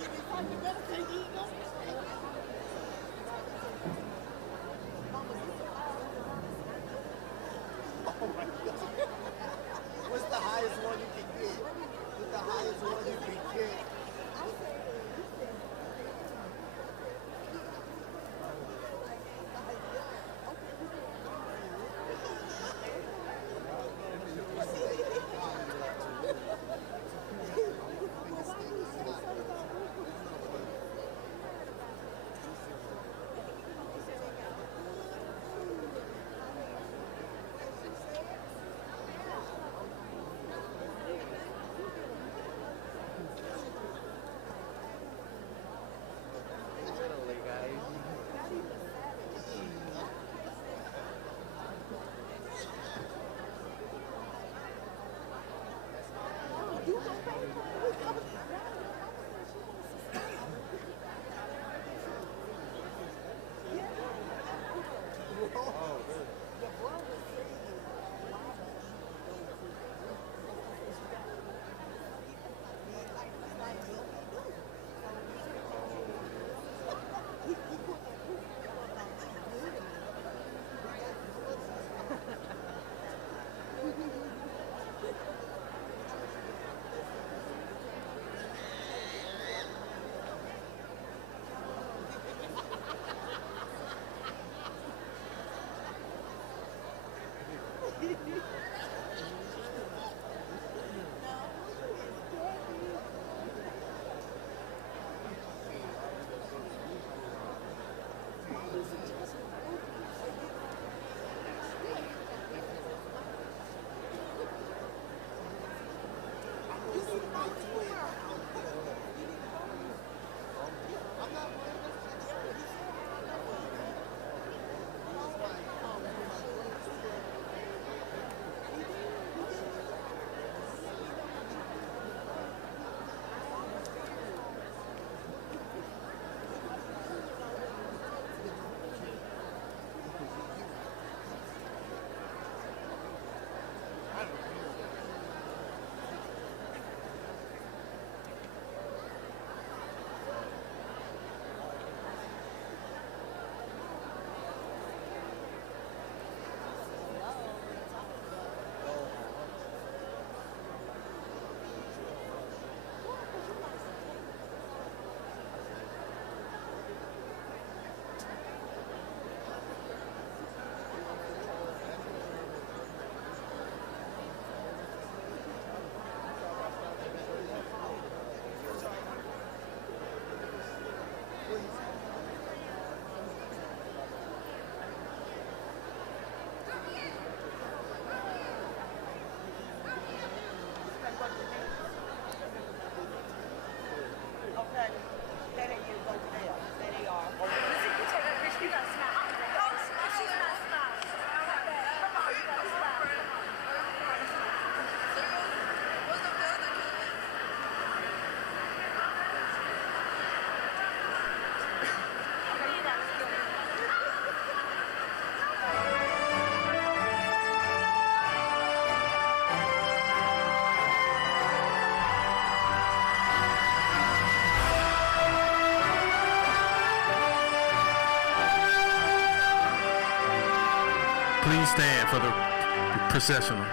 Oh my God. What's the highest one you can get? What's the highest one you can get? Please stand for the processional.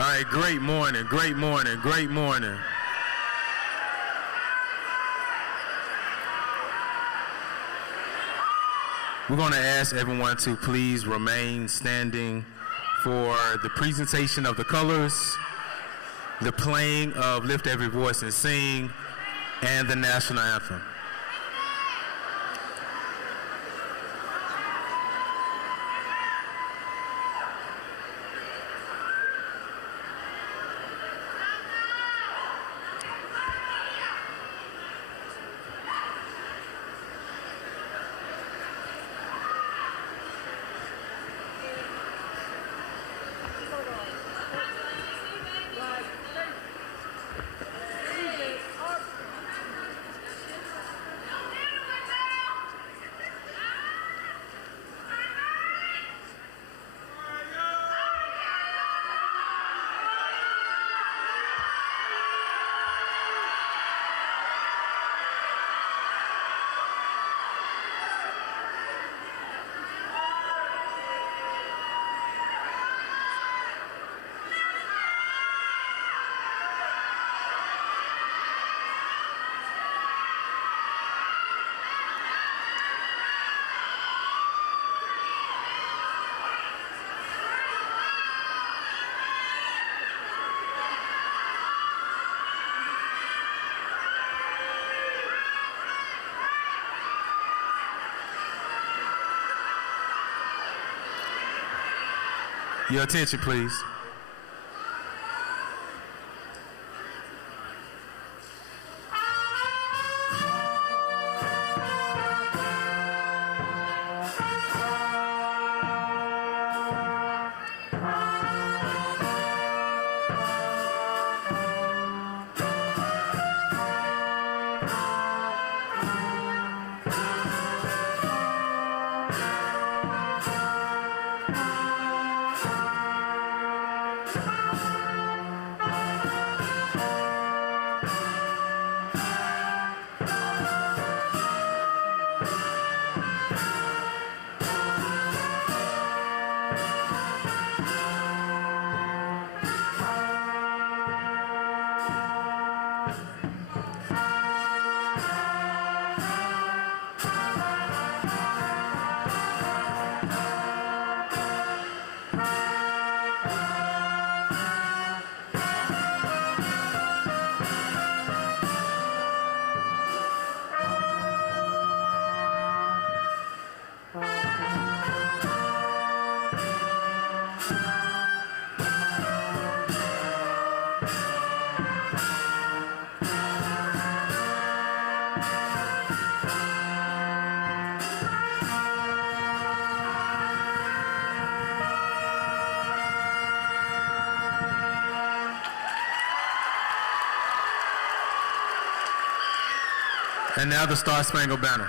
All right, great morning, great morning, great morning. We're going to ask everyone to please remain standing for the presentation of the colors, the playing of Lift Every Voice and Sing, and the national anthem. Your attention, please. And now the Star Spangled Banner.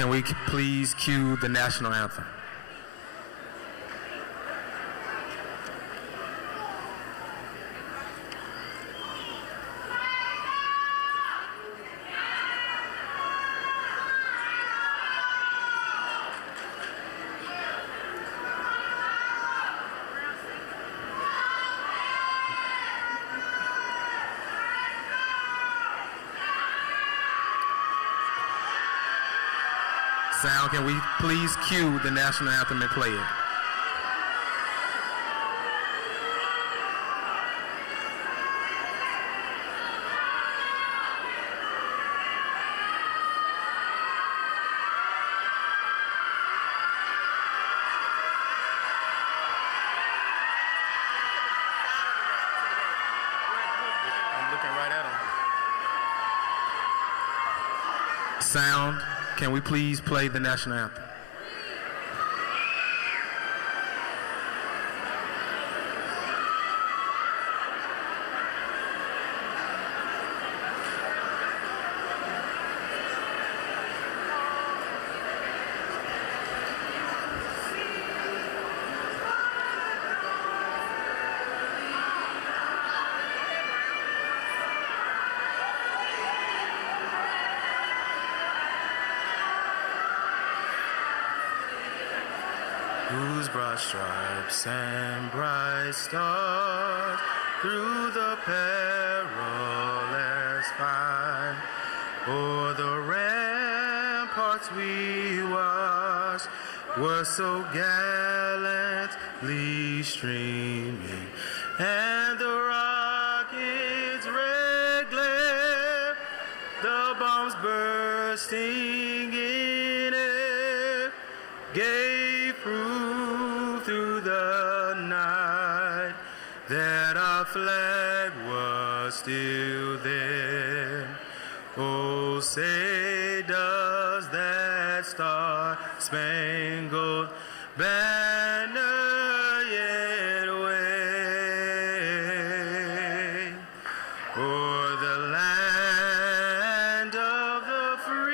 can we please cue the national anthem? Sound, can we please cue the national anthem and play it? I'm looking right at them. Sound, can we please play the national anthem? Whose broad stripes and bright stars through the perilous fight, o'er the ramparts we watched, were so gallantly streaming, and the rockets' red glare, the bombs bursting in air, gave proof through the night that our flag was still there. Oh, say does that star-spangled banner yet wave o'er the land of the free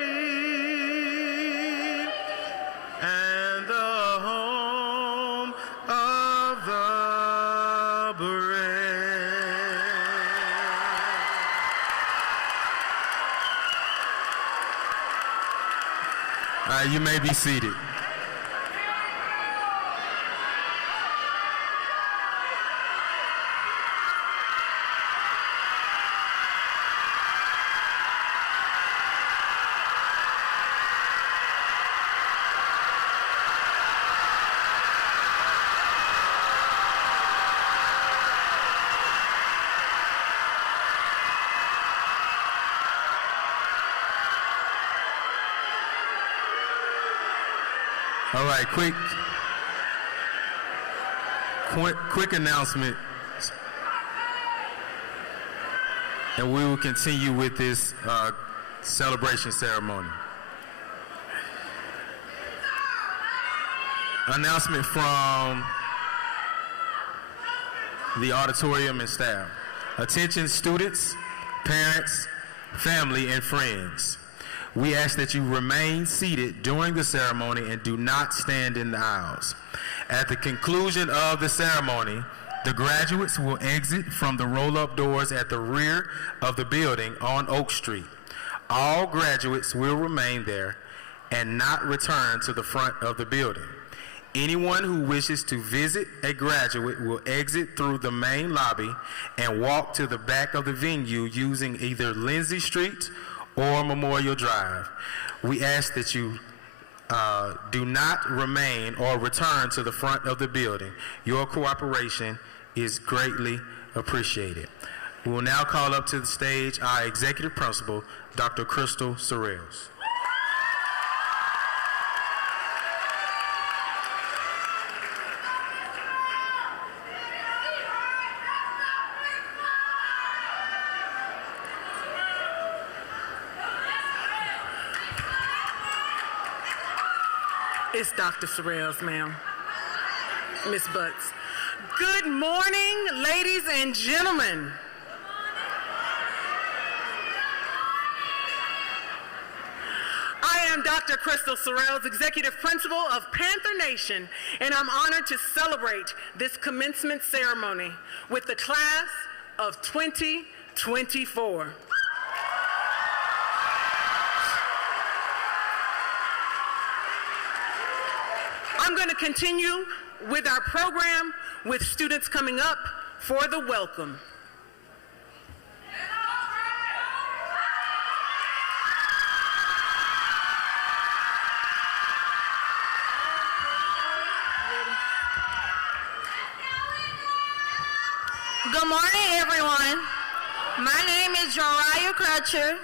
and the home of the brave. You may be seated. All right, quick announcement, and we will continue with this celebration ceremony. Announcement from the auditorium and staff. Attention students, parents, family, and friends. We ask that you remain seated during the ceremony and do not stand in the aisles. At the conclusion of the ceremony, the graduates will exit from the roll-up doors at the rear of the building on Oak Street. All graduates will remain there and not return to the front of the building. Anyone who wishes to visit a graduate will exit through the main lobby and walk to the back of the venue using either Lindsay Street or Memorial Drive. We ask that you do not remain or return to the front of the building. Your cooperation is greatly appreciated. We will now call up to the stage our executive principal, Dr. Crystal Sorrells. It's Dr. Sorrells, ma'am. Miss Butts. Good morning, ladies and gentlemen. I am Dr. Crystal Sorrells, Executive Principal of Panther Nation, and I'm honored to celebrate this commencement ceremony with the class of 2024. I'm going to continue with our program with students coming up for the welcome. Good morning, everyone. My name is Joriah Crutcher.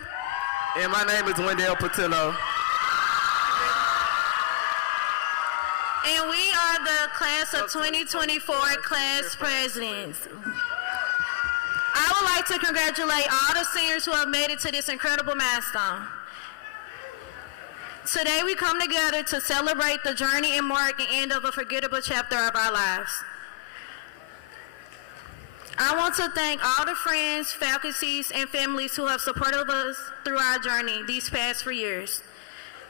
And my name is Wendell Patillo. And we are the class of 2024 class presidents. I would like to congratulate all the seniors who have made it to this incredible milestone. Today we come together to celebrate the journey and mark the end of a forgettable chapter of our lives. I want to thank all the friends, faculties, and families who have supported us through our journey these past 4 years.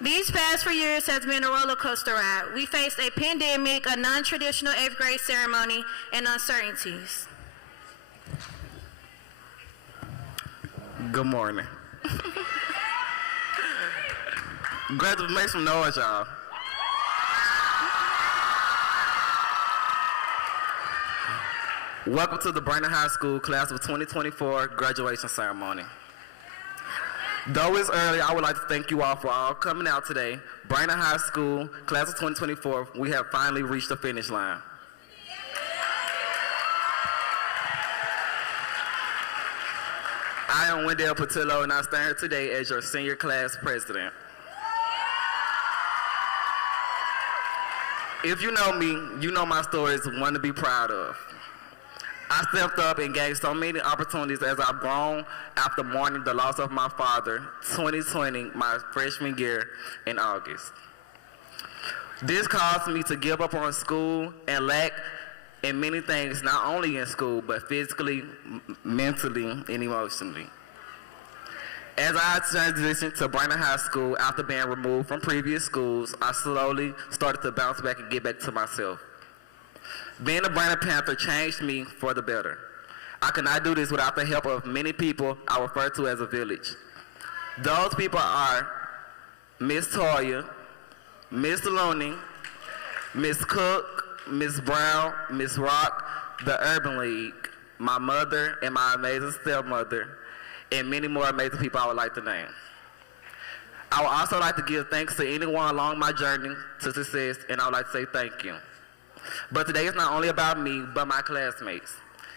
These past 4 years has been a roller coaster ride. We faced a pandemic, a non-traditional 8th grade ceremony, and uncertainties. Good morning. Graduates, make some noise, y'all. Welcome to the Brainerd High School class of 2024 graduation ceremony. Though it's early, I would like to thank you all for all coming out today. Brainerd High School class of 2024, we have finally reached the finish line. I am Wendell Patillo, and I stand here today as your senior class president. If you know me, you know my story is one to be proud of. I stepped up and gained so many opportunities as I've grown after mourning the loss of my father, 2020, my freshman year in August. This caused me to give up on school and lack in many things, not only in school, but physically, mentally, and emotionally. As I transitioned to Brainerd High School after being removed from previous schools, I slowly started to bounce back and get back to myself. Being a Brainerd Panther changed me for the better. I could not do this without the help of many people I refer to as a village. Those people are Miss Toya, Miss Looney, Miss Cook, Miss Brown, Miss Rock, the Urban League, my mother and my amazing stepmother, and many more amazing people I would like to name. I would also like to give thanks to anyone along my journey to success, and I would like to say thank you. But today is not only about me, but my classmates.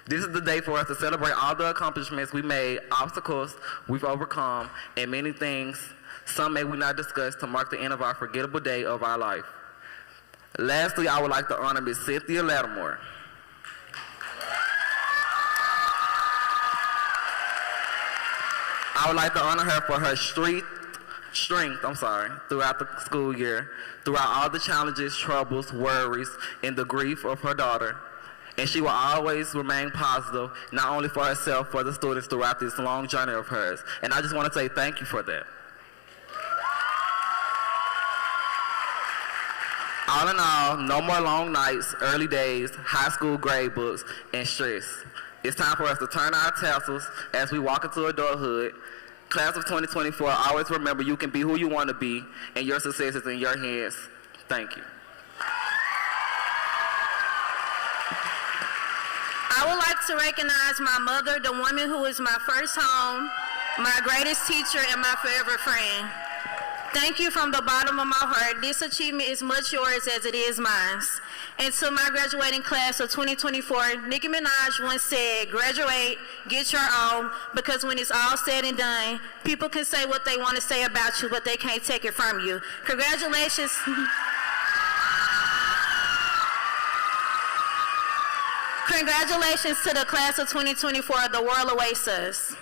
This is the day for us to celebrate all the accomplishments we made, obstacles we've overcome, and many things, some may we not discuss, to mark the end of our forgettable day of our life. Lastly, I would like to honor Ms. Cynthia Lattimore. I would like to honor her for her strength throughout the school year, throughout all the challenges, troubles, worries, and the grief of her daughter. And she will always remain positive, not only for herself, for the students throughout this long journey of hers. And I just want to say thank you for that. All in all, no more long nights, early days, high school grade books, and stress. It's time for us to turn our tassels as we walk into adulthood. Class of 2024, always remember you can be who you want to be, and your success is in your hands. Thank you. I would like to recognize my mother, the woman who is my first home, my greatest teacher, and my forever friend. Thank you from the bottom of my heart. This achievement is much yours as it is mine. And to my graduating class of 2024, Nicki Minaj once said, graduate, get your own, because when it's all said and done, people can say what they want to say about you, but they can't take it from you. Congratulations. Congratulations to the class of 2024. The world awaits us.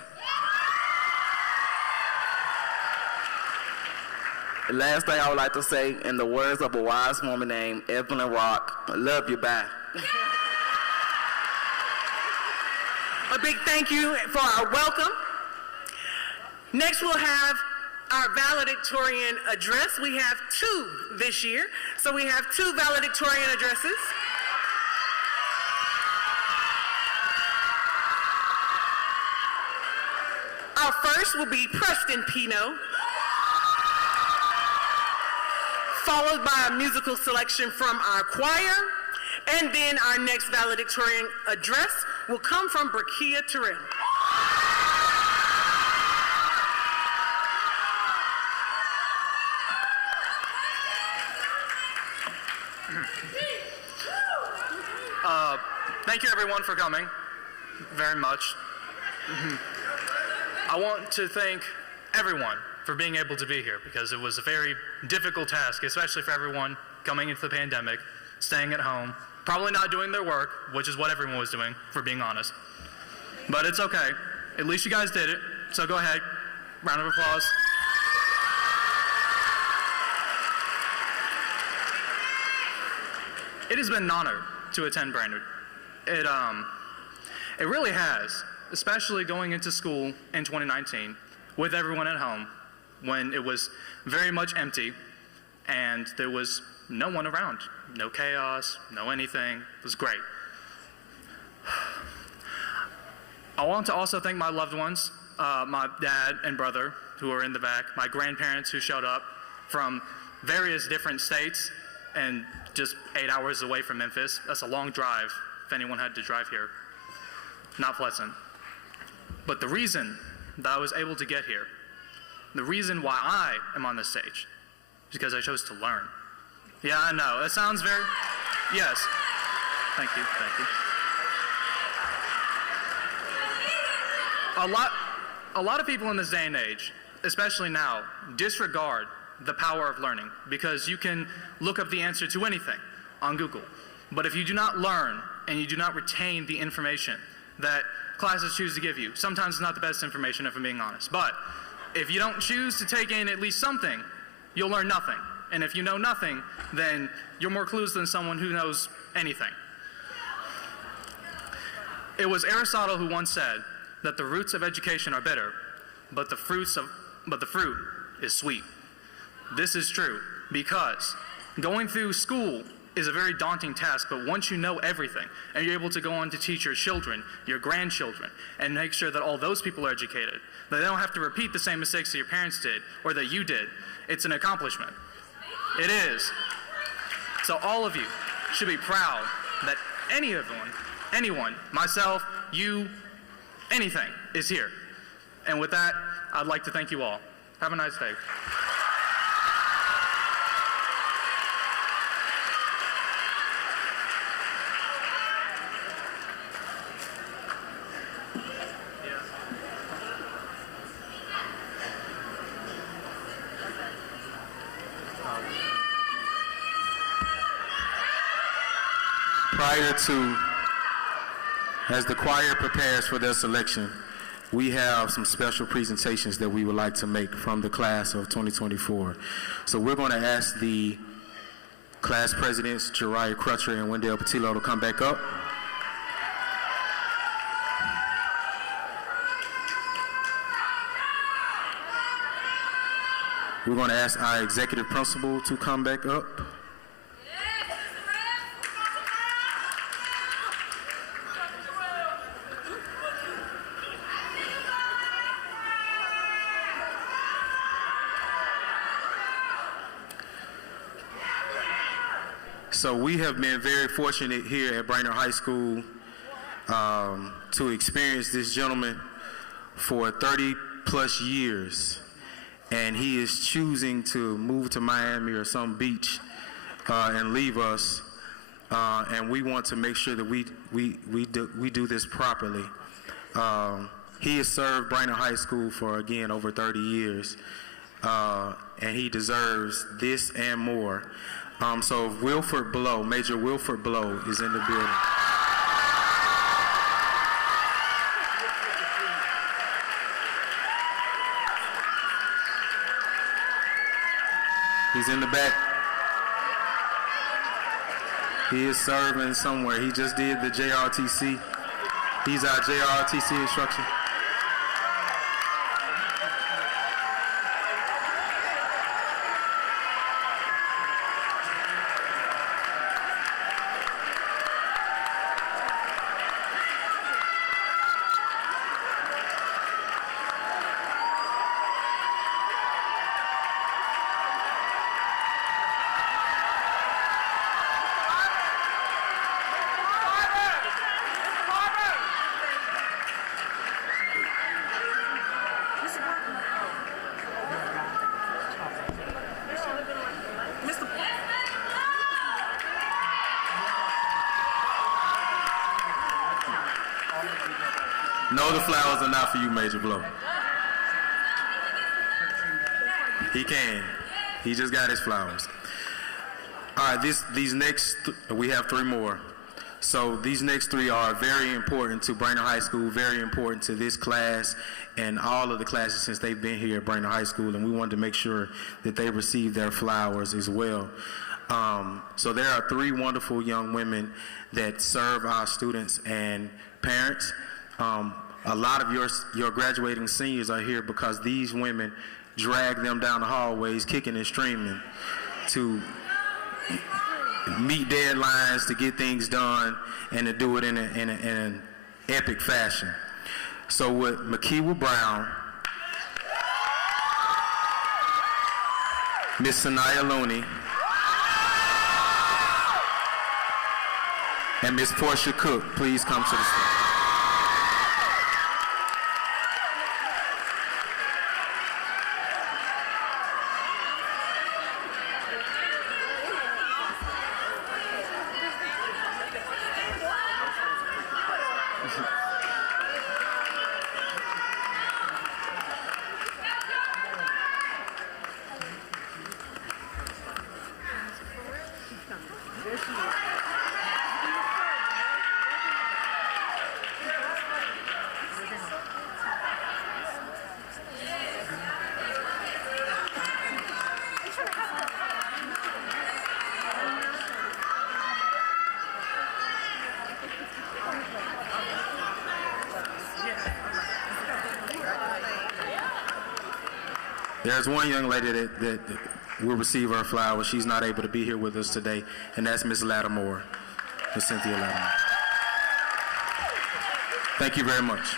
Last thing I would like to say, in the words of a wise woman named Evelyn Rock, love you, bye. A big thank you for our welcome. Next we'll have our valedictorian address. We have 2 this year, so we have 2 valedictorian addresses. Our first will be Preston Pino, followed by a musical selection from our choir, and then our next valedictorian address will come from Brakia Terrell. Thank you everyone for coming, very much. I want to thank everyone for being able to be here because it was a very difficult task, especially for everyone coming into the pandemic, staying at home, probably not doing their work, which is what everyone was doing, for being honest. But it's okay. At least you guys did it, so go ahead. Round of applause. It has been an honor to attend Brainerd. It really has, especially going into school in 2019 with everyone at home when it was very much empty and there was no one around. No chaos, no anything. It was great. I want to also thank my loved ones, my dad and brother who are in the back, my grandparents who showed up from various different states and just 8 hours away from Memphis. That's a long drive if anyone had to drive here. Not pleasant. But the reason that I was able to get here, the reason why I am on this stage, is because I chose to learn. Yeah, I know. It sounds very, yes. Thank you, thank you. A lot of people in this day and age, especially now, disregard the power of learning because you can look up the answer to anything on Google. But if you do not learn and you do not retain the information that classes choose to give you, sometimes it's not the best information if I'm being honest, but if you don't choose to take in at least something, you'll learn nothing. And if you know nothing, then you're more clueless than someone who knows anything. It was Aristotle who once said that the roots of education are bitter, but the fruit is sweet. This is true because going through school is a very daunting task, but once you know everything and you're able to go on to teach your children, your grandchildren, and make sure that all those people are educated, that they don't have to repeat the same mistakes that your parents did or that you did, it's an accomplishment. It is. So all of you should be proud that anyone, myself, you, anything is here. And with that, I'd like to thank you all. Have a nice day. As the choir prepares for their selection, we have some special presentations that we would like to make from the class of 2024. So we're going to ask the class presidents, Jariah Crutcher and Wendell Patillo, to come back up. We're going to ask our executive principal to come back up. So we have been very fortunate here at Brainerd High School to experience this gentleman for 30 plus years, and he is choosing to move to Miami or some beach and leave us, and we want to make sure that we do this properly. He has served Brainerd High School for, again, over 30 years, and he deserves this and more. So Wilford Blow, Major Wilford Blow is in the building. He's in the back. He is serving somewhere. He just did the JRTC. He's our JRTC instruction. No, the flowers are not for you, Major Blow. He can. He just got his flowers. All right, we have 3 more. So these next 3 are very important to Brainerd High School, very important to this class and all of the classes since they've been here at Brainerd High School, and we wanted to make sure that they receive their flowers as well. So there are 3 wonderful young women that serve our students and parents. A lot of your graduating seniors are here because these women drag them down the hallways kicking and screaming to meet deadlines, to get things done, and to do it in an epic fashion. So with Makiwa Brown, Miss Sanaya Looney, and Miss Portia Cook, please come to the stage. There's one young lady that will receive her flowers. She's not able to be here with us today, and that's Miss Lattimore, Miss Cynthia Lattimore. Thank you very much.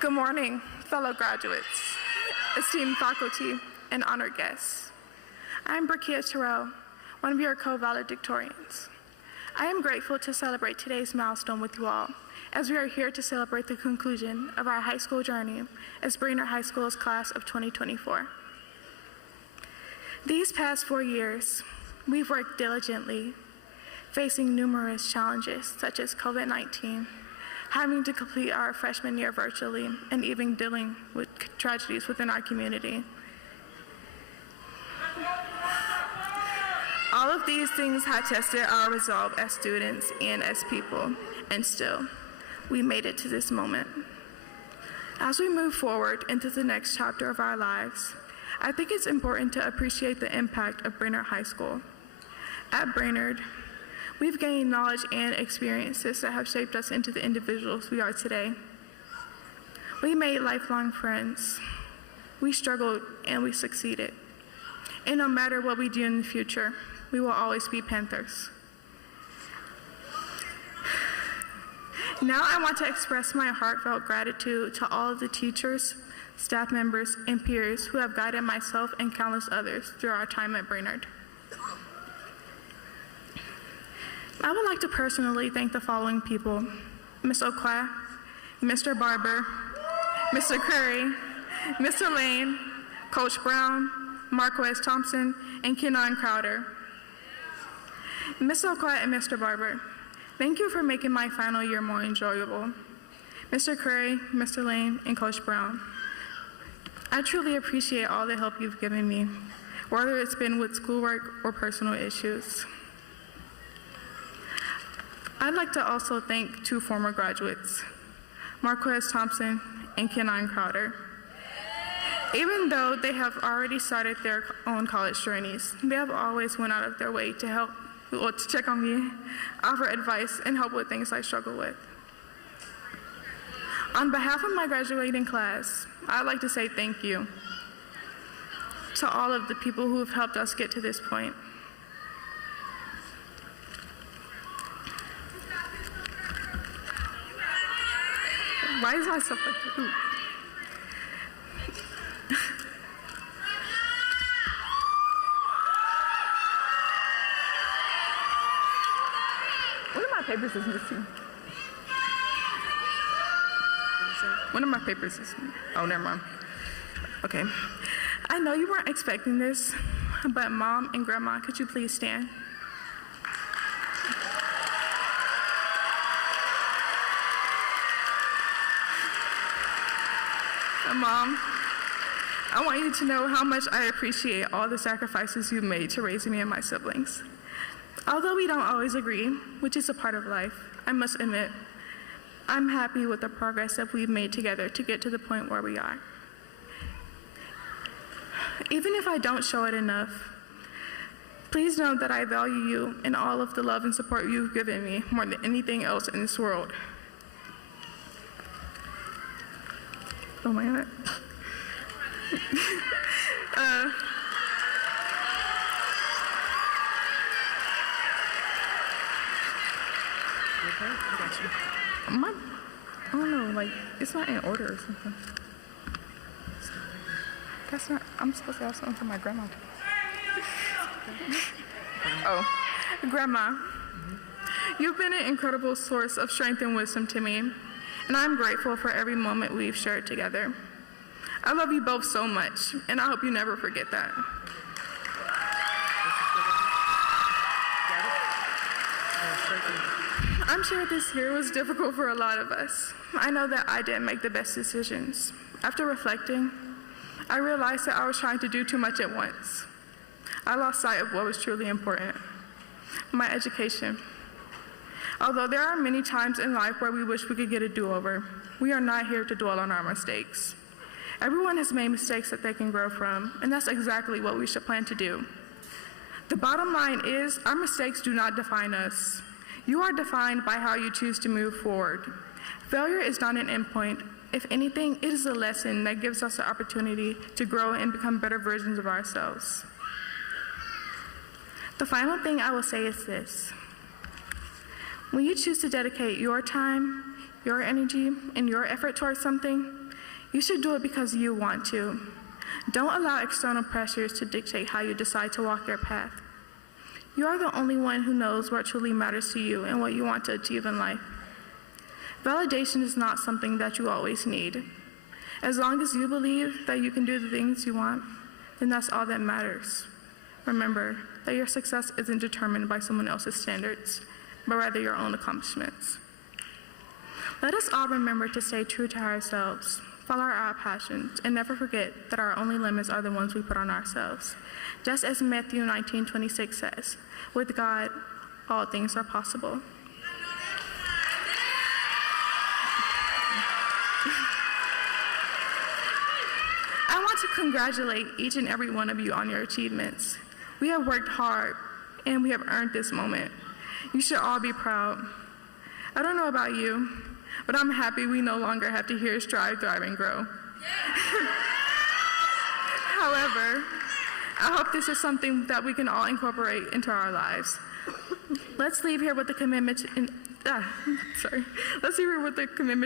Good morning, fellow graduates, esteemed faculty, and honored guests. I'm Brakia Terrell, one of your co-valedictorians. I am grateful to celebrate today's milestone with you all, as we are here to celebrate the conclusion of our high school journey as Brainerd High School's class of 2024. These past 4 years, we've worked diligently, facing numerous challenges such as COVID-19, having to complete our freshman year virtually, and even dealing with tragedies within our community. All of these things had tested our resolve as students and as people, and still, we made it to this moment. As we move forward into the next chapter of our lives, I think it's important to appreciate the impact of Brainerd High School. At Brainerd, we've gained knowledge and experiences that have shaped us into the individuals we are today. We made lifelong friends. We struggled and we succeeded. And no matter what we do in the future, we will always be Panthers. Now I want to express my heartfelt gratitude to all of the teachers, staff members, and peers who have guided myself and countless others through our time at Brainerd. I would like to personally thank the following people: Ms. Okwai, Mr. Barber, Mr. Curry, Mr. Lane, Coach Brown, Marquez Thompson, and Kenon Crowder. Ms. Okwai and Mr. Barber, thank you for making my final year more enjoyable. Mr. Curry, Mr. Lane, and Coach Brown, I truly appreciate all the help you've given me, whether it's been with schoolwork or personal issues. I'd like to also thank 2 former graduates, Marquez Thompson and Kenon Crowder. Even though they have already started their own college journeys, they have always went out of their way to help, to check on me, offer advice, and help with things I struggle with. On behalf of my graduating class, I'd like to say thank you to all of the people who have helped us get to this point. Why is myself like that? One of my papers is missing. One of my papers is missing. Oh, never mind. Okay. I know you weren't expecting this, but Mom and Grandma, could you please stand? Mom, I want you to know how much I appreciate all the sacrifices you've made to raise me and my siblings. Although we don't always agree, which is a part of life, I must admit, I'm happy with the progress that we've made together to get to the point where we are. Even if I don't show it enough, please know that I value you and all of the love and support you've given me more than anything else in this world. Oh my God. I don't know, like, it's not in order or something. That's not, I'm supposed to have something for my grandma. Oh, Grandma, you've been an incredible source of strength and wisdom to me, and I'm grateful for every moment we've shared together. I love you both so much, and I hope you never forget that. I'm sure this year was difficult for a lot of us. I know that I didn't make the best decisions. After reflecting, I realized that I was trying to do too much at once. I lost sight of what was truly important, my education. Although there are many times in life where we wish we could get a do-over, we are not here to dwell on our mistakes. Everyone has made mistakes that they can grow from, and that's exactly what we should plan to do. The bottom line is, our mistakes do not define us. You are defined by how you choose to move forward. Failure is not an endpoint. If anything, it is a lesson that gives us the opportunity to grow and become better versions of ourselves. The final thing I will say is this. When you choose to dedicate your time, your energy, and your effort towards something, you should do it because you want to. Don't allow external pressures to dictate how you decide to walk your path. You are the only one who knows what truly matters to you and what you want to achieve in life. Validation is not something that you always need. As long as you believe that you can do the things you want, then that's all that matters. Remember that your success isn't determined by someone else's standards, but rather your own accomplishments. Let us all remember to stay true to ourselves, follow our passions, and never forget that our only limits are the ones we put on ourselves. Just as Matthew 19:26 says, with God, all things are possible. I want to congratulate each and every one of you on your achievements. We have worked hard, and we have earned this moment. You should all be proud. I don't know about you, but I'm happy we no longer have to hear strive, thrive, and grow. However, I hope this is something that we can all incorporate into our lives. Let's leave here with the commitment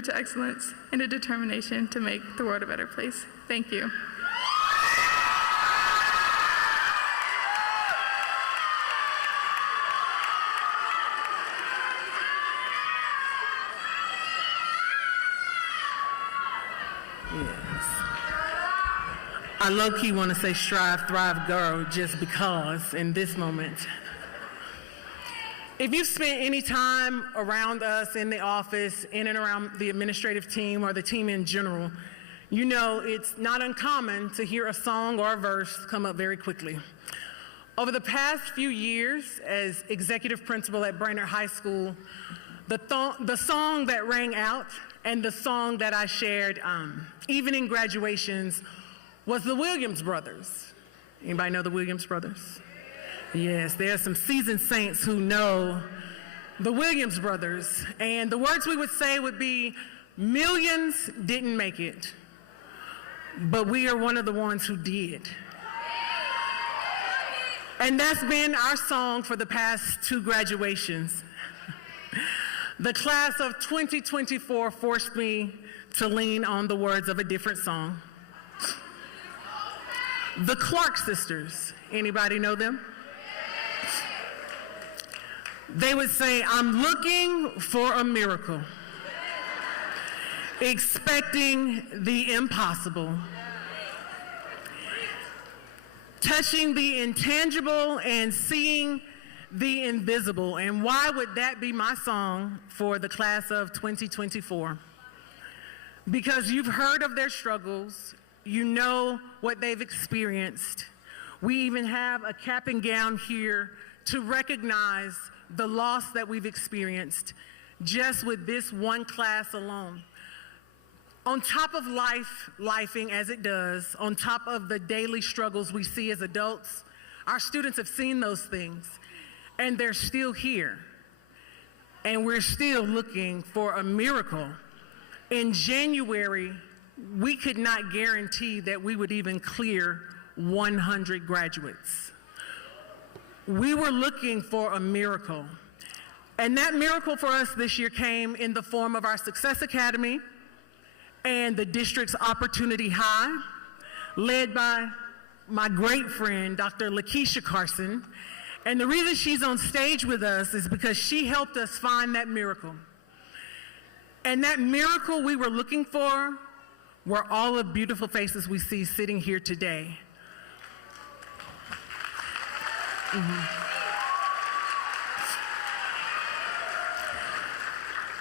to excellence and a determination to make the world a better place. Thank you. I low-key want to say strive, thrive, grow just because in this moment. If you've spent any time around us in the office, in and around the administrative team or the team in general, you know it's not uncommon to hear a song or a verse come up very quickly. Over the past few years as executive principal at Brainerd High School, the song that rang out and the song that I shared, even in graduations, was the Williams Brothers. Anybody know the Williams Brothers? Yes, there are some seasoned saints who know the Williams Brothers. And the words we would say would be, millions didn't make it, but we are one of the ones who did. And that's been our song for the past 2 graduations. The class of 2024 forced me to lean on the words of a different song. The Clark sisters, anybody know them? They would say, I'm looking for a miracle, expecting the impossible, touching the intangible and seeing the invisible. And why would that be my song for the class of 2024? Because you've heard of their struggles, you know what they've experienced. We even have a cap and gown here to recognize the loss that we've experienced just with this one class alone. On top of lifing as it does, on top of the daily struggles we see as adults, our students have seen those things, and they're still here. And we're still looking for a miracle. In January, we could not guarantee that we would even clear 100 graduates. We were looking for a miracle. And that miracle for us this year came in the form of our Success Academy and the district's Opportunity High, led by my great friend, Dr. Lakeisha Carson. And the reason she's on stage with us is because she helped us find that miracle. And that miracle we were looking for were all the beautiful faces we see sitting here today.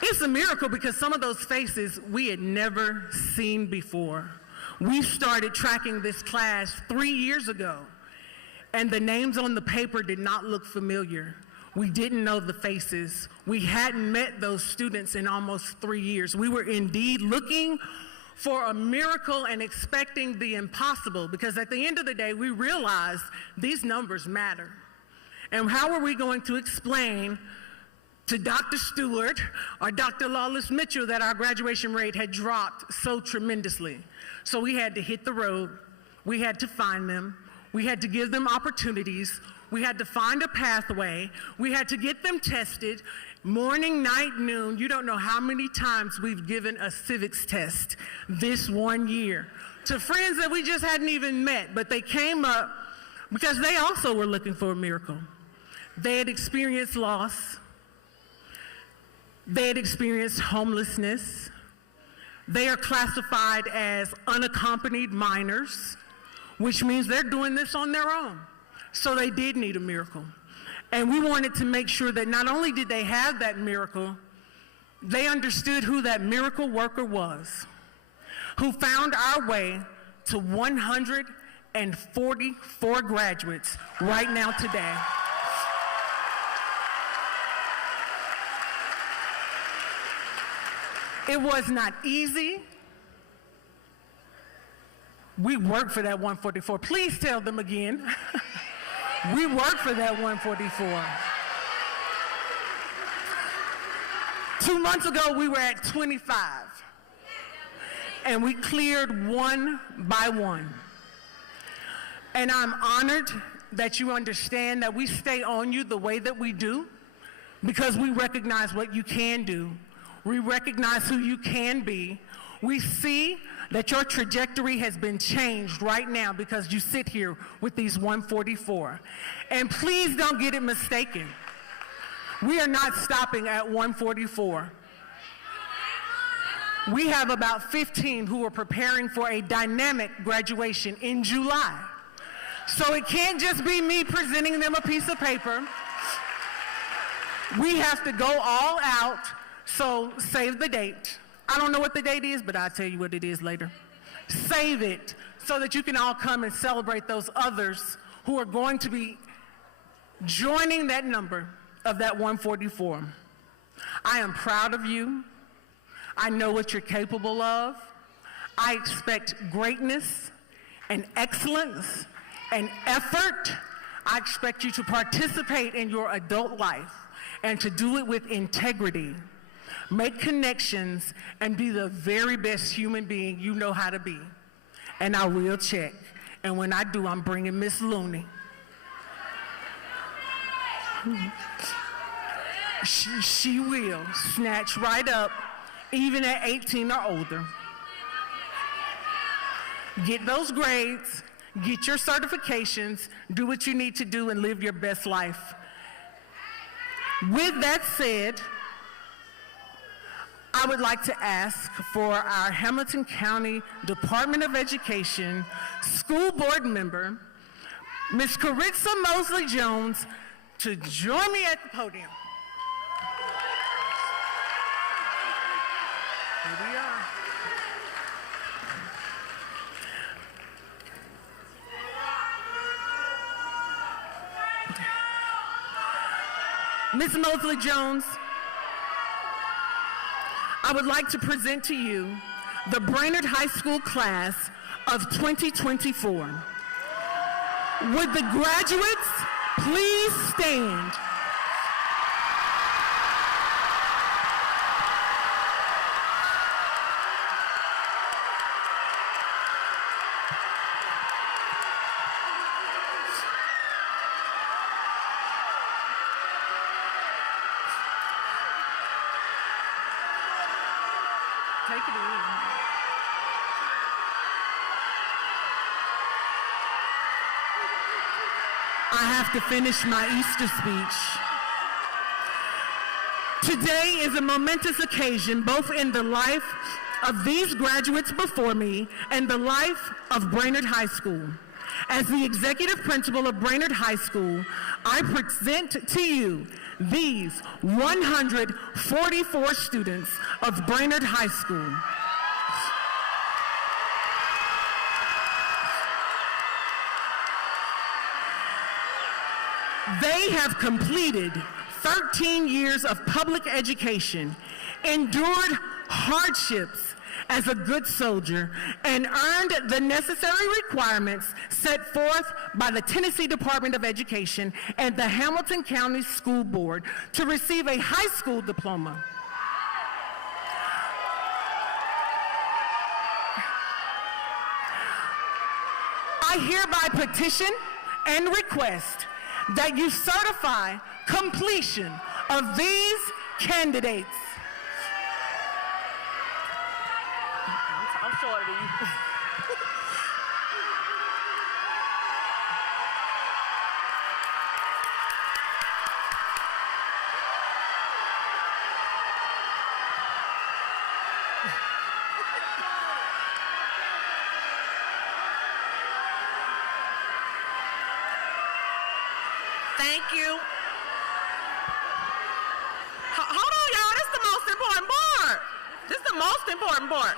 It's a miracle because some of those faces we had never seen before. We started tracking this class 3 years ago, and the names on the paper did not look familiar. We didn't know the faces. We hadn't met those students in almost 3 years. We were indeed looking for a miracle and expecting the impossible, because at the end of the day, we realized these numbers matter. And how are we going to explain to Dr. Stewart or Dr. Lawless Mitchell that our graduation rate had dropped so tremendously? So we had to hit the road. We had to find them. We had to give them opportunities. We had to find a pathway. We had to get them tested. Morning, night, noon. You don't know how many times we've given a civics test this 1 year to friends that we just hadn't even met, but they came up because they also were looking for a miracle. They had experienced loss. They had experienced homelessness. They are classified as unaccompanied minors, which means they're doing this on their own. So they did need a miracle. And we wanted to make sure that not only did they have that miracle, they understood who that miracle worker was, who found our way to 144 graduates right now today. It was not easy. We worked for that 144. Please tell them again. We worked for that 144. 2 months ago, we were at 25. And we cleared one by one. And I'm honored that you understand that we stay on you the way that we do, because we recognize what you can do. We recognize who you can be. We see that your trajectory has been changed right now because you sit here with these 144. And please don't get it mistaken. We are not stopping at 144. We have about 15 who are preparing for a dynamic graduation in July. So it can't just be me presenting them a piece of paper. We have to go all out, so save the date. I don't know what the date is, but I'll tell you what it is later. Save it so that you can all come and celebrate those others who are going to be joining that number of that 144. I am proud of you. I know what you're capable of. I expect greatness and excellence and effort. I expect you to participate in your adult life and to do it with integrity. Make connections, and be the very best human being you know how to be. And I will check. And when I do, I'm bringing Miss Looney. She will snatch right up, even at 18 or older. Get those grades, get your certifications, do what you need to do, and live your best life. With that said, I would like to ask for our Hamilton County Department of Education School Board member, Ms. Caritza Mosley Jones, to join me at the podium. Here we are. Ms. Mosley Jones, I would like to present to you the Brainerd High School class of 2024. Would the graduates please stand? Take it in. I have to finish my Easter speech. Today is a momentous occasion, both in the life of these graduates before me and the life of Brainerd High School. As the executive principal of Brainerd High School, I present to you these 144 students of Brainerd High School. They have completed 13 years of public education, endured hardships as a good soldier, and earned the necessary requirements set forth by the Tennessee Department of Education and the Hamilton County School Board to receive a high school diploma. I hereby petition and request that you certify completion of these candidates. I'm shorter than you. Thank you. Hold on, y'all. This is the most important part. This is the most important part.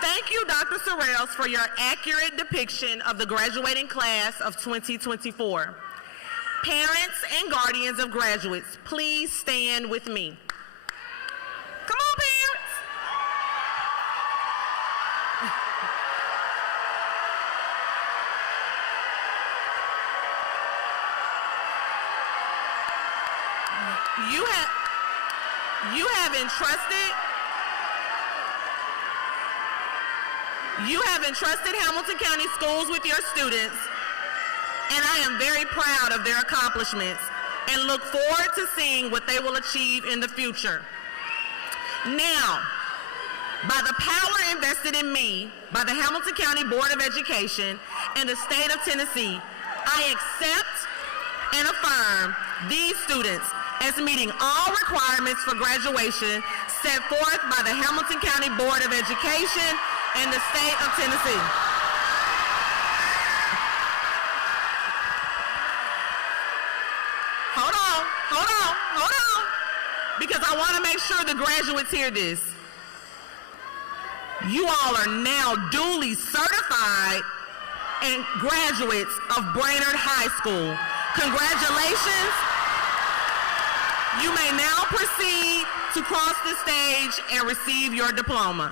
Thank you, Dr. Sorrells, for your accurate depiction of the graduating class of 2024. Parents and guardians of graduates, please stand with me. Come on, parents. You have entrusted Hamilton County Schools with your students, and I am very proud of their accomplishments and look forward to seeing what they will achieve in the future. Now, by the power invested in me by the Hamilton County Board of Education and the state of Tennessee, I accept and affirm these students as meeting all requirements for graduation set forth by the Hamilton County Board of Education and the state of Tennessee. Hold on, because I want to make sure the graduates hear this. You all are now duly certified and graduates of Brainerd High School. Congratulations. You may now proceed to cross the stage and receive your diploma.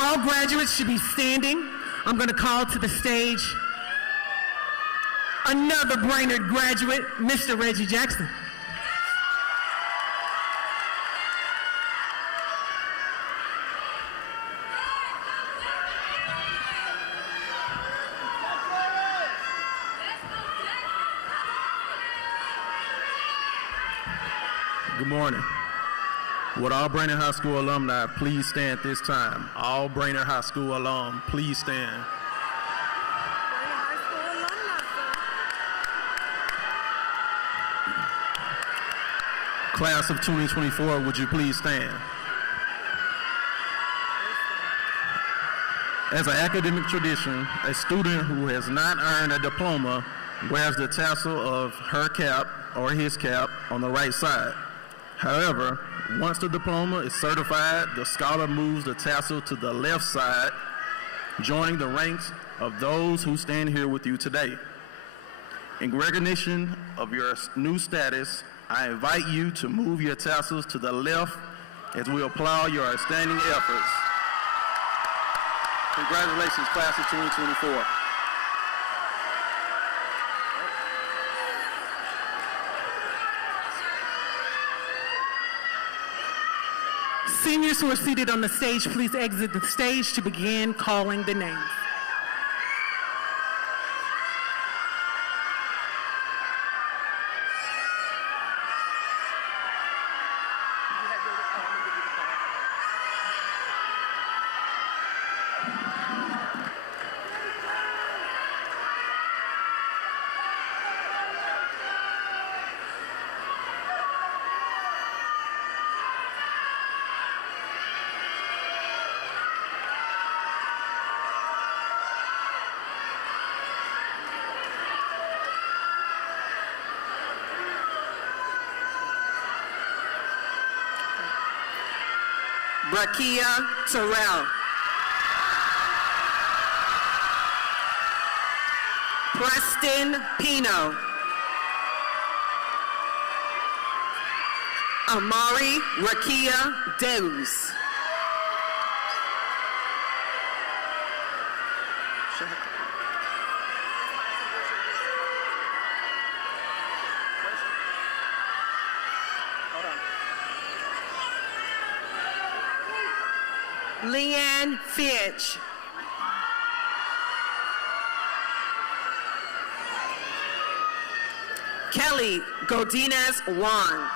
All graduates should be standing. I'm going to call to the stage another Brainerd graduate, Mr. Reggie Jackson. Good morning. Would all Brainerd High School alumni please stand at this time? All Brainerd High School alum, please stand. Class of 2024, would you please stand? As an academic tradition, a student who has not earned a diploma wears the tassel of her cap or his cap on the right side. However, once the diploma is certified, the scholar moves the tassel to the left side, joining the ranks of those who stand here with you today. In recognition of your new status, I invite you to move your tassels to the left as we applaud your outstanding efforts. Congratulations, class of 2024. Seniors who are seated on the stage, please exit the stage to begin calling the names. Brakia Terrell. Preston Pino. Amari Rakia Deus. Leanne Finch. Kelly Godinez Juan.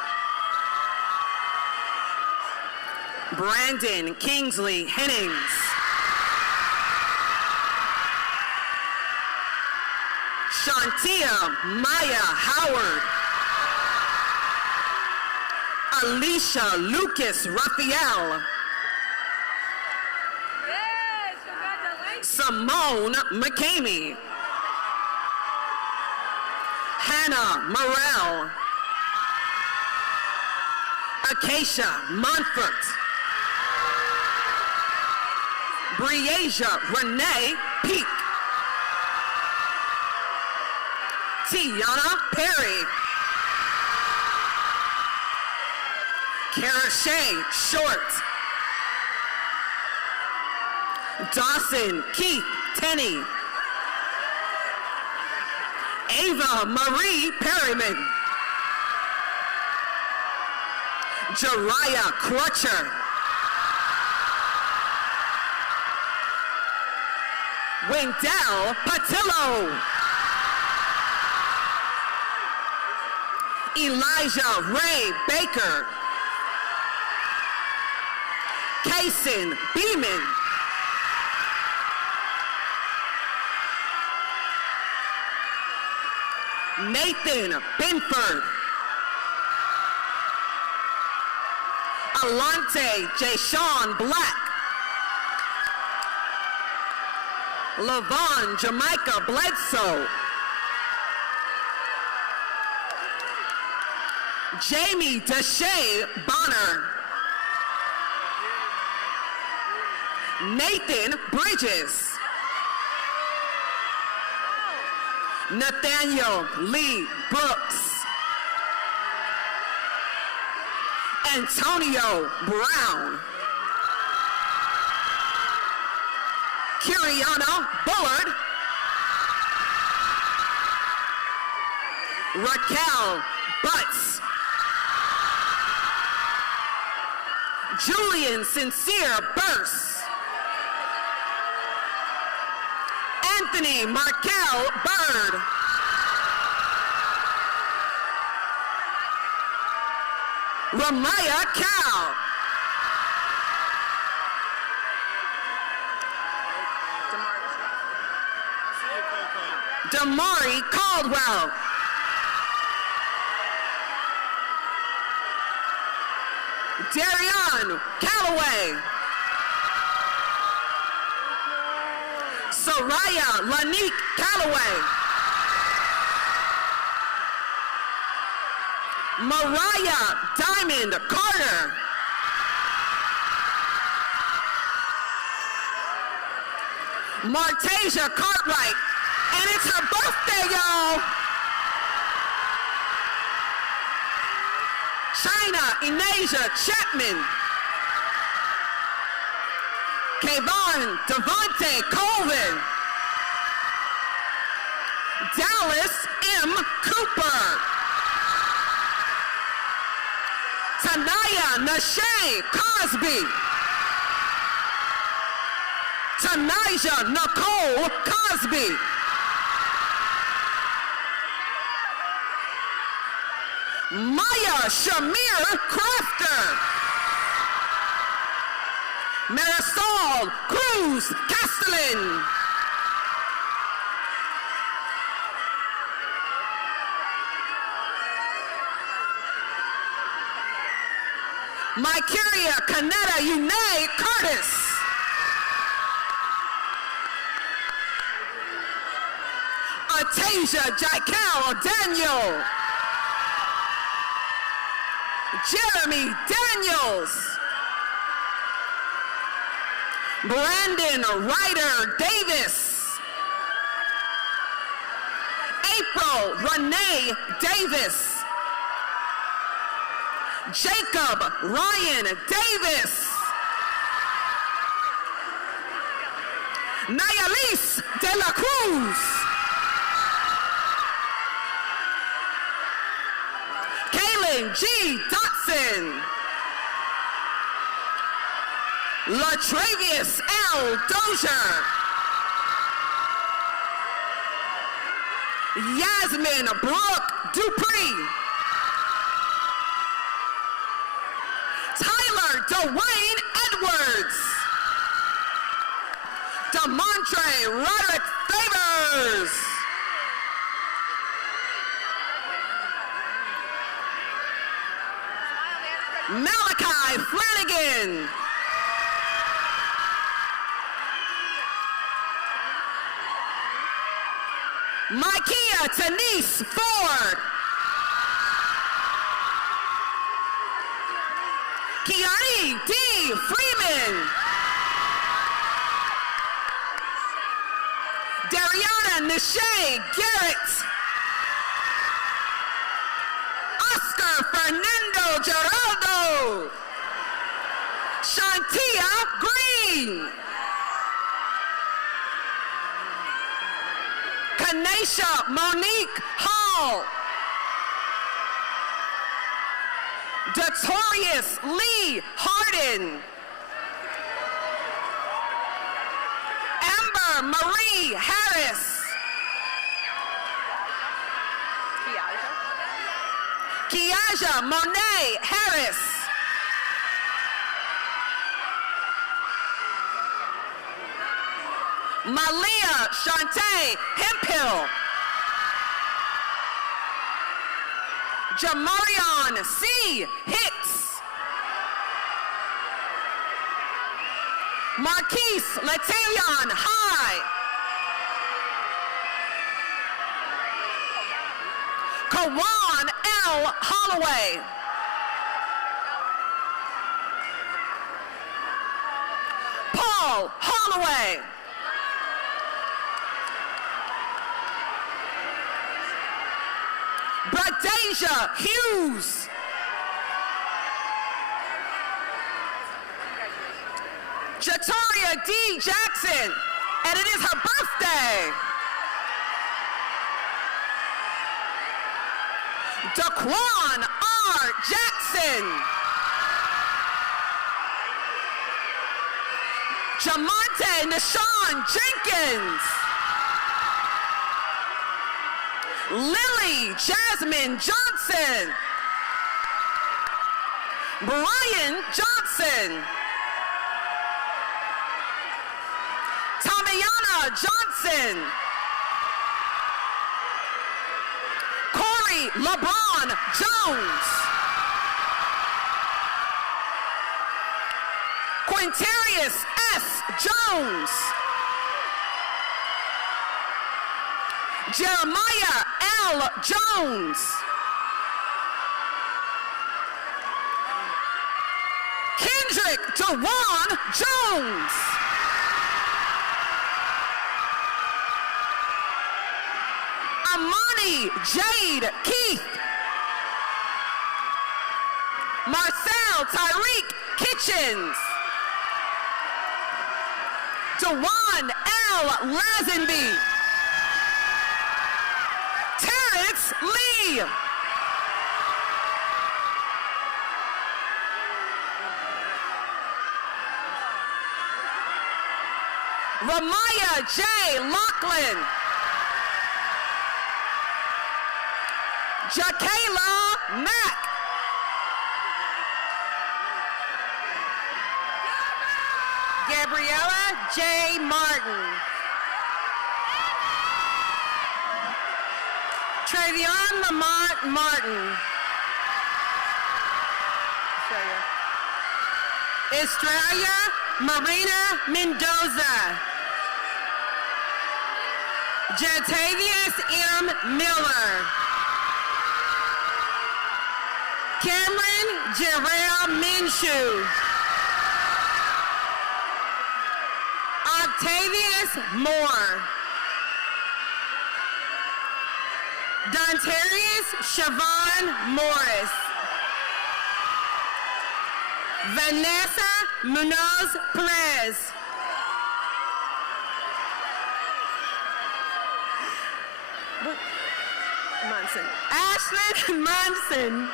Brandon Kingsley Hennings. Shantia Maya Howard. Alicia Lucas Raphael. Simone McCamey. Hannah Morel. Acacia Monfort. Briasia Renee Peak. Tiana Perry. Kara Shea Short. Dawson Keith Tenney. Ava Marie Perryman. Jariah Crutcher. Wendell Patillo. Elijah Ray Baker. Kaysen Beeman. Nathan Binford. Alante Jashawn Black. Lavon Jamaica Bledsoe. Jamie Deshae Bonner. Nathan Bridges. Nathaniel Lee Brooks. Antonio Brown. Kiriana Bullard. Raquel Butts. Julian Sincere Burse. Anthony Markel Bird. Ramaya Cow. Damari Caldwell. Darian Callaway. Soraya Lanique Callaway. Mariah Diamond Carter. Martasia Cartwright. And it's her birthday, y'all. China Inasia Chapman. Kayvon Devontae Colvin. Dallas M. Cooper. Tanaya Nashay Cosby. Tanija Nicole Cosby. Maya Shamir Crafter. Marisol Cruz Castellan. Mykeria Canetta Une Curtis. Artasia Jacal Daniel. Jeremy Daniels. Brandon Ryder Davis. April Renee Davis. Jacob Ryan Davis. Nayalis de la Cruz. Kaylin G. Dotson. Latravius L. Dozier. Yasmin Brooke Dupree. Tyler Dwayne Edwards. Demontre Roderick Favors. Malachi Flanagan. Micaiah Denise Ford. Kiani D. Freeman. Dariana Nishay Garrett. Oscar Fernando Geraldo. Shantia Green. Kanesha Monique Hall. Datorius Lee Harden. Amber Marie Harris. Kiaja Monet Harris. Malia Shantae Hemphill. Jamarion C. Hicks. Marquise Latavion High. Kawan L. Holloway. Paul Holloway. Bradeja Hughes. Jatoria D. Jackson, and it is her birthday. Daquan R. Jackson. Jamonte Nashawn Jenkins. Lily Jasmine Johnson. Brian Johnson. Tamiana Johnson. Corey LeBron Jones. Quintarius S. Jones. Jeremiah L. Jones. Kendrick DeJuan Jones. Amani Jade Keith. Marcel Tyreek Kitchens. Dewan L. Lazenby. Terrence Lee. Ramaya J. Lachlan. Jakayla Mack. Gabriella J. Martin. Travion Lamont Martin. Estrella Marina Mendoza. Jatavius M. Miller. Cameron Jarrell Minshew. Octavius Moore. Dontarius Siobhan Morris. Vanessa Munoz Perez. Munson. Ashlyn Munson.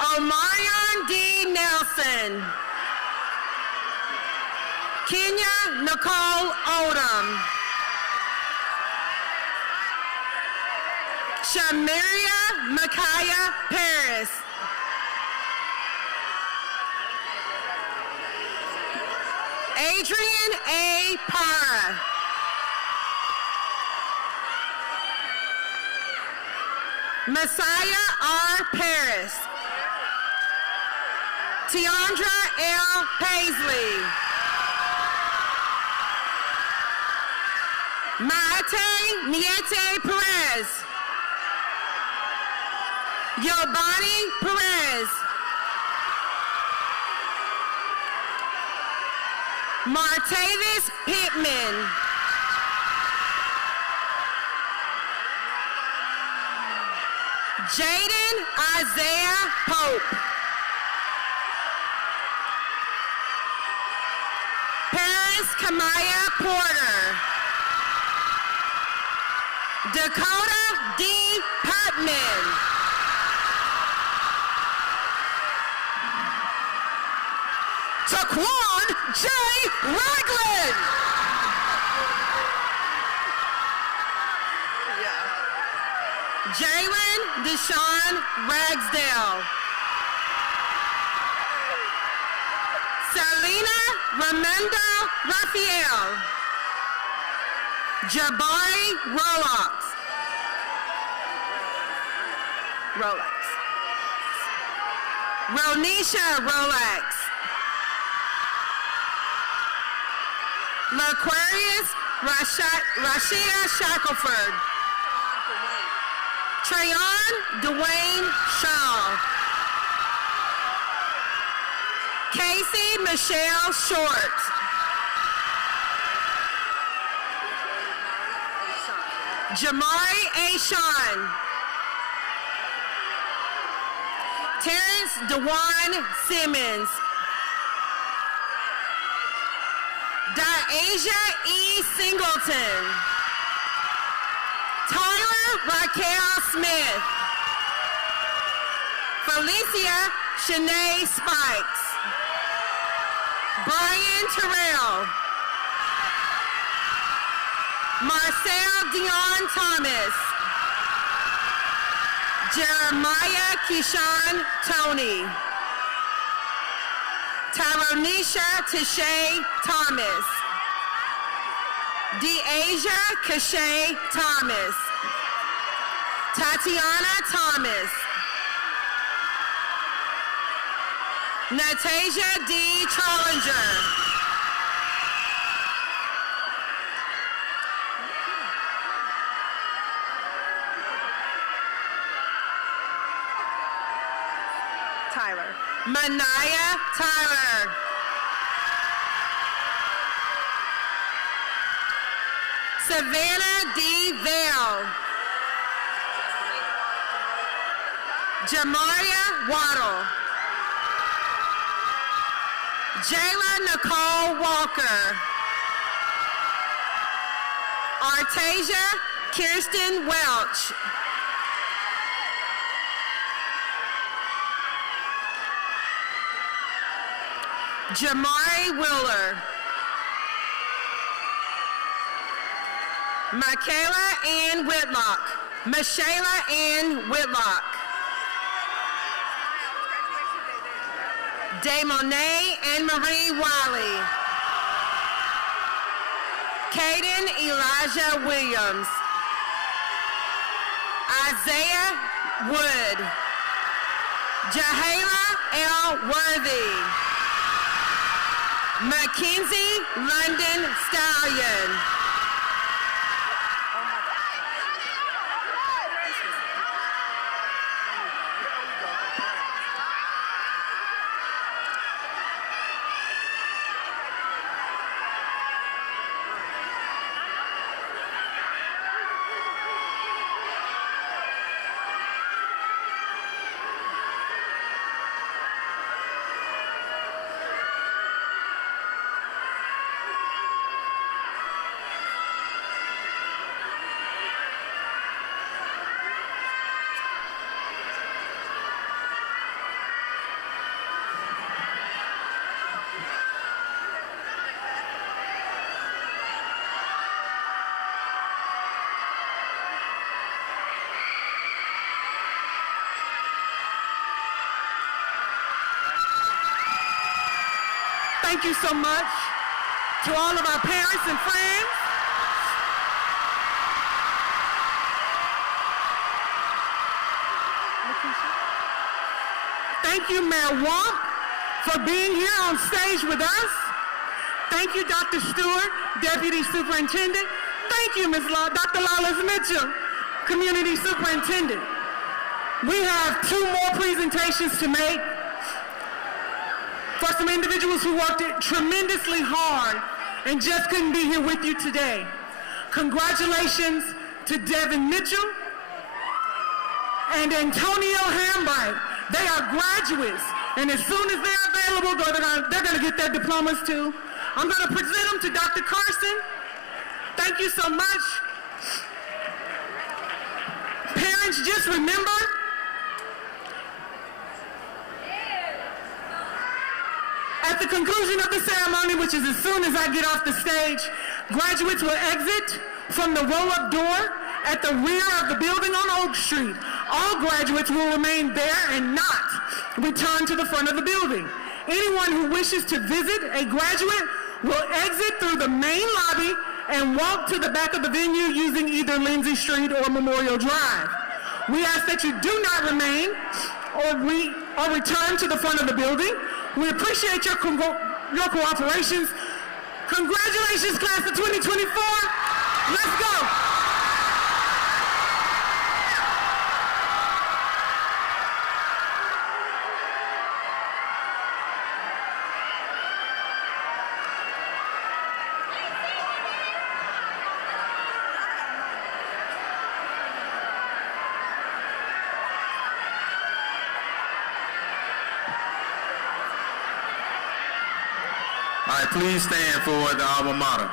Omarion D. Nelson. Kenya Nicole Odom. Shamiria Micaiah Paris. Adrian A. Parra. Messiah R. Paris. Tiandra L. Paisley. Maite Niete Perez. Yobani Perez. Martavis Pittman. Jaden Isaiah Pope. Paris Kamaya Porter. Dakota D. Putman. Taquan J. Ragland. Jalen Deshaun Ragsdale. Selena Ramendo Raphael. Jabari Rolex. Ronisha Rolex. Laquarius Rashida Shackelford. Trayon Dwayne Shaw. Casey Michelle Short. Jamari A. Sean. Terrence DeJuan Simmons. Diasia E. Singleton. Tyler Raquel Smith. Felicia Shanae Spikes. Brian Terrell. Marcel Dion Thomas. Jeremiah Keyshawn Tony. Tyronisha Tashay Thomas. Deasia Kashay Thomas. Tatiana Thomas. Natasia D. Trollinger. Tyler. Manaya Tyler. Savannah D. Vale. Jamaria Waddle. Jayla Nicole Walker. Artasia Kirsten Welch. Jamari Willer. Michaela Ann Whitlock. Michaela Ann Whitlock. Demonae Anne Marie Wiley. Caden Elijah Williams. Isaiah Wood. Jahala L. Worthy. Mackenzie London Stallion. Thank you so much to all of our parents and friends. Thank you, Mayor Wong, for being here on stage with us. Thank you, Dr. Stewart, Deputy Superintendent. Thank you, Dr. Lawless Mitchell, Community Superintendent. We have 2 more presentations to make for some individuals who worked tremendously hard and just couldn't be here with you today. Congratulations to Devin Mitchell and Antonio Hambright. They are graduates, and as soon as they're available, they're going to get their diplomas too. I'm going to present them to Dr. Carson. Thank you so much. Parents, just remember, at the conclusion of the ceremony, which is as soon as I get off the stage, graduates will exit from the roll-up door at the rear of the building on Oak Street. All graduates will remain there and not return to the front of the building. Anyone who wishes to visit a graduate will exit through the main lobby and walk to the back of the venue using either Lindsay Street or Memorial Drive. We ask that you do not remain or return to the front of the building. We appreciate your cooperations. Congratulations, class of 2024. Let's go. All right, please stand for the alma mater.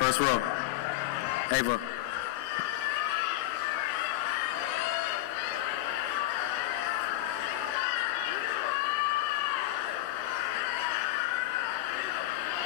First row, Ava.